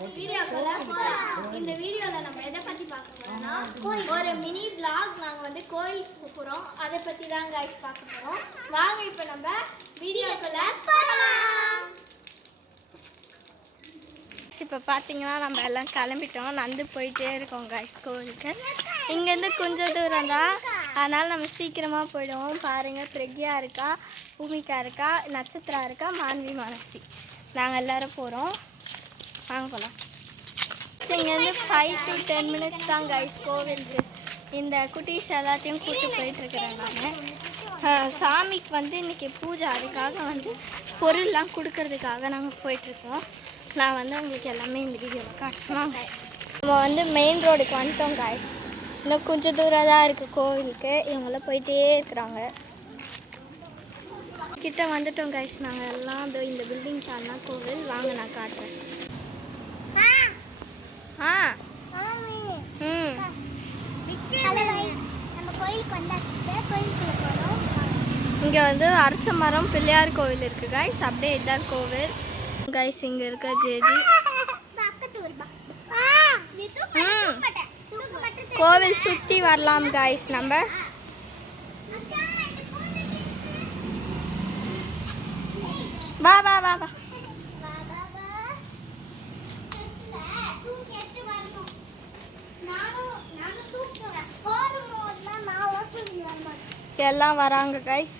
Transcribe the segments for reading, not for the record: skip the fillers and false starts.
வீடியோக்குள்ள போகலாம். இந்த வீடியோவில் நம்ம எதை பற்றி பார்க்க போகிறோம்னா ஒரு மினி vlog. நாங்கள் வந்து கோயிலுக்கு போகிறோம், அதை பற்றி தான் கைஸ் பார்க்க போகிறோம். வாங்க இப்போ நம்ம வீடியோக்குள்ள போகலாம். இப்போ பார்த்தீங்கன்னா நம்ம எல்லாம் கிளம்பிட்டோம், நடந்து போயிட்டே இருக்கோம் கைஸ் கோயிலுக்கு. இங்கேருந்து கொஞ்சம் தூரம் தான், அதனால் நம்ம சீக்கிரமாக போயிடுவோம். பாருங்கள், பிரக்யா இருக்கா, பூமிகா இருக்கா, நட்சத்திரா இருக்கா, மான்வி, மனசி, நாங்கள் எல்லோரும் போகிறோம். வாங்க போகலாம். இங்கேருந்து 5 to 10 minutes தான் கைஸ் கோவிலுக்கு. இந்த குட்டீஸ் எல்லாத்தையும் கூப்பிட்டு போயிட்டுருக்குறேன் நான். சாமிக்கு வந்து இன்றைக்கி பூஜை, அதுக்காக வந்து பொருள்லாம் கொடுக்கறதுக்காக நாங்கள் போயிட்டுருக்கோம். நான் வந்து உங்களுக்கு எல்லாமே இந்த வீடியோவில் காட்டுவாங்க. நம்ம வந்து மெயின் ரோடுக்கு வந்துட்டோம் கைஸ். இன்னும் கொஞ்சம் தூரம் தான் இருக்குது கோவிலுக்கு. இவங்களாம் போயிட்டே இருக்கிறாங்க. கிட்ட வந்துட்டோம் கைஸ். நாங்கள் எல்லாம் இந்த பில்டிங் தானா கோவில். வாங்க நான் காட்டுறேன். இங்கே வந்து அரச மரம் பிள்ளையார் கோவில் இருக்குது கைஸ். அப்படியே இதுதான் கோவில் கைஸ். இங்கே இருக்க ஜேஜி கோவில் சுற்றி வரலாம் கைஸ். நம்ம வா வா வா வா. எல்லாம் வராங்க கைஸ்.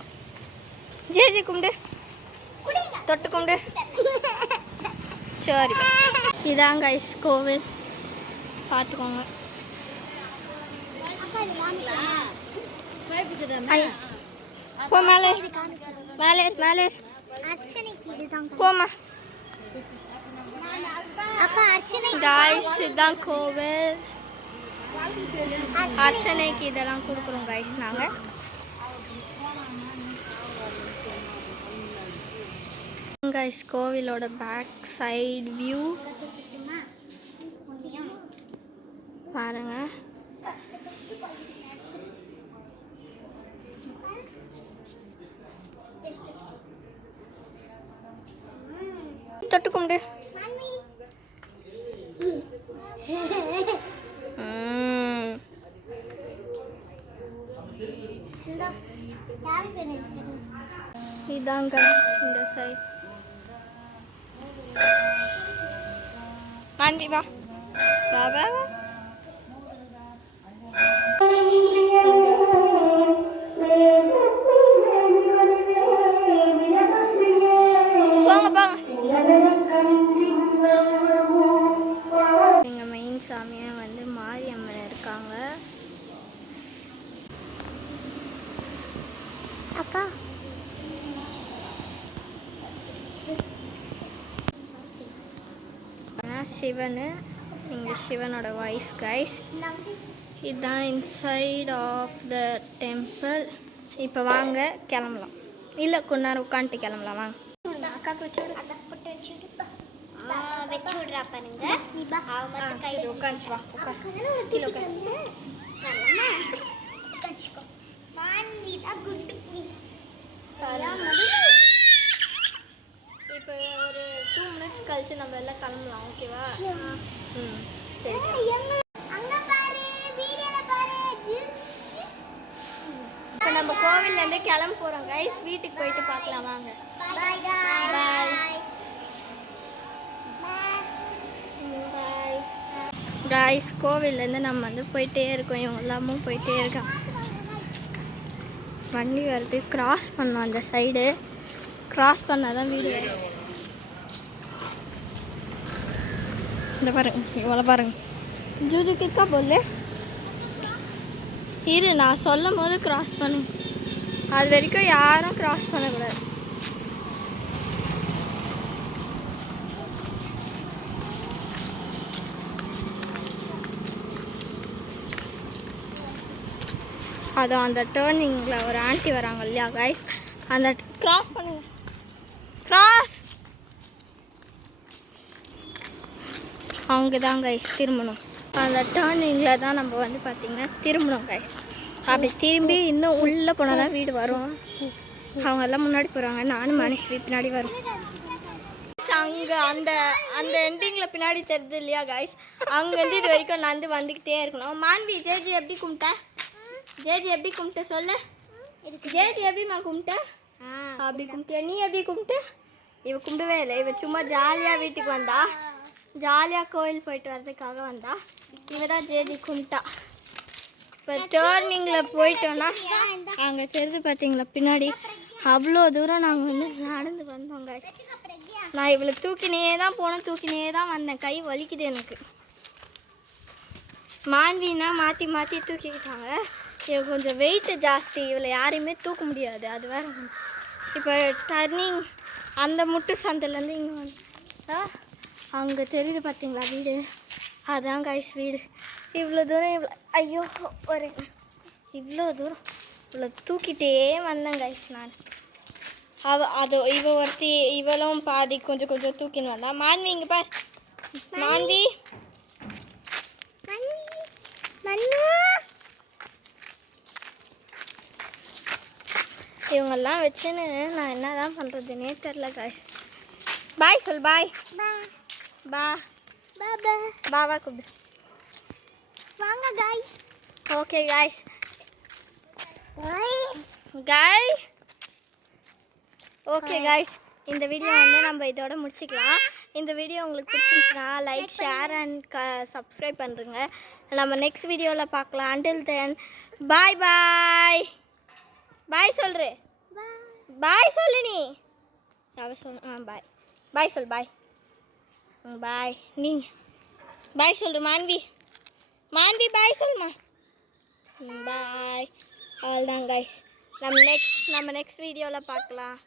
ஜேஜி கும்பிடு, தொட்டு கும்பிடு. சரி, இதான் கைஸ் கோவில், பார்த்துக்கோங்க. போ மேலே மேலே மேலே போமா கைஸ். இதுதான் கோவில். அர்ச்சனைக்கு இதெல்லாம் கொடுக்குறோம் கைஸ் நாங்கள். கைஸ் கோவிலோட பேக் சைடு வியூ பாருங்க. தொட்டு கும்பிடு. இதாங்க இந்த சைட். மாண்டி வா வா வா வா. போங்க போங்க. எங்கள் மெயின் சாமியாக வந்து மாரியம்மன் இருக்காங்க. அக்கா சிவனு, இங்கே சிவனோட ஒய்ஃப் கைஸ். இதுதான் இன்சைட் ஆஃப் த டெம்பிள். இப்போ வாங்க கிளம்பலாம். இல்லை கொஞ்ச நேரம் உட்காந்துட்டு கிளம்பலாம். வாங்க. அக்காவுக்கு வச்சு விட்றா பாருங்க. உட்காந்து வா, இப்போ ஒரு 2 minutes கழிச்சு நம்ம எல்லாம் கிளம்பலாம். ஓகேவா? சரி. இப்போ நம்ம கோவில்லேருந்து கிளம்ப போகிறோம் கைஸ். வீட்டுக்கு போயிட்டு பார்க்கலாம் வாங்க. Bye guys. கோவில்லேருந்து நம்ம வந்து போயிட்டே இருக்கோம். இவங்க எல்லாமும் போயிட்டே இருக்காங்க. வண்டி வருது, கிராஸ் பண்ணோம். அந்த சைடு கிராஸ் பண்ணால் தான் வீடு வரும். இந்த பாருங்க, இவ்வளோ பாருங்க. ஜூஜு கிக்கா போல இரு, நான் சொல்லும் போது கிராஸ் பண்ணு. அது வரைக்கும் யாரும் கிராஸ் பண்ணக்கூடாது. அதுவும் அந்த டேர்னிங்கில் ஒரு ஆண்டி வராங்க இல்லையா கைஸ், அந்த கிராஸ் பண்ணுங்க. கிராஸ் அவங்க தான் கைஸ் திரும்பணும். அந்த டேர்னிங்கில் தான் நம்ம வந்து பார்த்திங்கன்னா திரும்பணும் கைஸ். அப்படி திரும்பி இன்னும் உள்ளே போனால் தான் வீடு வரும். அவங்க எல்லாம் முன்னாடி போகிறாங்க, நானும் மனுஷி பின்னாடி வரும். அங்கே அங்கே அந்த அந்த எண்டிங்கில் பின்னாடி தெரியுது இல்லையா கைஸ், அங்கேருந்து இது வரைக்கும் நடந்து வந்துக்கிட்டே இருக்கணும். மாண்பி ஜேஜி எப்படி கும்பிட்ட? ஜேஜி எப்படி கும்பிட்ட சொல்லு. ஜேஜி எப்படிம்மா கும்பிட்ட? அப்படி கும்பிட்டியா? நீ எப்படி கும்பிட்ட? இவ கும்பிடவே இல்லை. இவ சும்மா ஜாலியாக வீட்டுக்கு வந்தா, ஜாலியாக கோயில் போயிட்டு வர்றதுக்காக வந்தா. இவ தான் ஜேஜி கும்பிட்டா. இப்போ டேர்னிங்கில் போயிட்டோன்னா அங்கே தெரிஞ்சு பார்த்தீங்களா பின்னாடி அவ்வளோ தூரம் நாங்கள் வந்து நடந்து வந்தோங்க. நான் இவளை தூக்கினே தான் போனேன், தூக்கினே தான் வந்தேன். கை வலிக்குது எனக்கு. மாண்பின்னா மாற்றி மாற்றி தூக்கிக்கிட்டாங்க. இவ கொஞ்சம் வெயிட்டு ஜாஸ்தி, இவளை யாரையுமே தூக்க முடியாது. அது வேறு. இப்போ டர்னிங் அந்த முட்டு சந்தையிலேருந்து இங்கே வந்தா அங்கே தெரியுது பார்த்தீங்களா வீடு, அதான் கைஸ் வீடு. இவ்வளோ தூரம் ஐயோ ஒரு இவ்வளோ தூரம் இவ்வளோ தூக்கிட்டே வந்தேன் கைஸ் நான். இவ ஒருத்தி இவளும் பாதி கொஞ்சம் கொஞ்சம் தூக்கின்னு வந்தா. மாண்பி இங்கே பார். மாண்பி இவங்கெல்லாம் வச்சுன்னு நான் என்ன தான் பண்ணுறதுன்னே தெரில கைஸ். பாய் சொல். பாய் பாவா கூப்பிடு. வாங்க guys. Okay guys. Okay guys, இந்த வீடியோ வந்து நம்ம இதோட முடிச்சுக்கலாம். இந்த வீடியோ உங்களுக்கு பிடிச்சிருந்துச்சுன்னா லைக், ஷேர் அண்ட் சப்ஸ்கிரைப் பண்ணுறேங்க. நம்ம நெக்ஸ்ட் வீடியோவில் பார்க்கலாம். அண்டில் தென் பாய் பாய். பாய் சொல்கிறேன். பாய் சொல்லு. நீ அவ சொல். பாய் பாய் சொல். பாய் பாய். நீ பாய் சொல்கிற. மாண்பி பாய் சொல்லுமா. பாய். அவ்வளோதான் கைஸ். நம்ம நெக்ஸ்ட் வீடியோவில் பார்க்கலாம்.